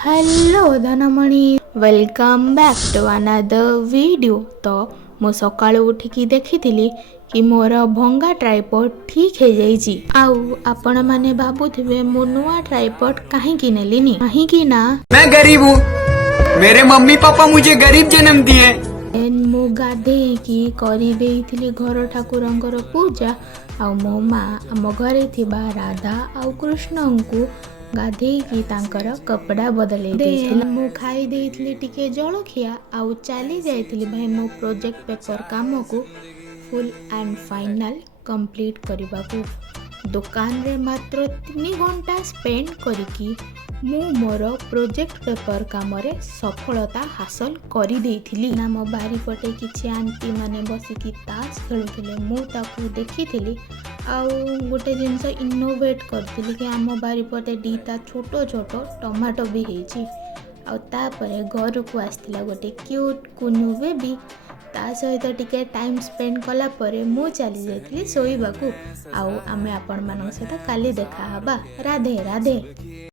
Hello Dhanmani welcome back to another video. तो मु सकाळु उठिकी देखिथिली कि मोर भंगा ट्राइपॉड ठीक है जाइची। आउ आपण माने भाबुथिबे मु नुआ ट्राइपॉड काहे कि नेलिनी काहे कि ना मैं गरीब हूँ, मेरे मम्मी पापा मुझे गरीब जन्म दिए। मु गाधेइकी करी देइथिली घर ठाकुरंकर पूजा। आउ मो माँ आम घरे थिबा राधा आउ कृष्णंकु गाधेइकी तांकर कपड़ा बदले देइथिला। मु खाई देइथिली टिके जलखिया आउ चली जाइथिली भाई मो प्रोजेक्ट पेपर काम को फुल एंड फाइनल कंप्लीट करबाकू। दुकान रे मात्र 3 घंटा स्पेंड करिकी मु मोर प्रोजेक्ट पेपर काम रे सफलता हासिल करी देइथिली। ना मो बारी पटे किछि आंटी माने बसिकी ताश खेलुथिले मु ताकू देखिथिली आउ गोटे जिनस इनोवेट करथिली कि आम बारी पटे दीटा छोट छोट टमाटो भी हेछि। आउ तापरे घर को आस्थिला गोटे क्यूट कुनु बेबी ता सहित टिके टाइम स्पेंड कला परे मु चली जाइथिली सोइबाकू। आउ आमे आपण मानक सहित काली देखा हबा। राधे राधे।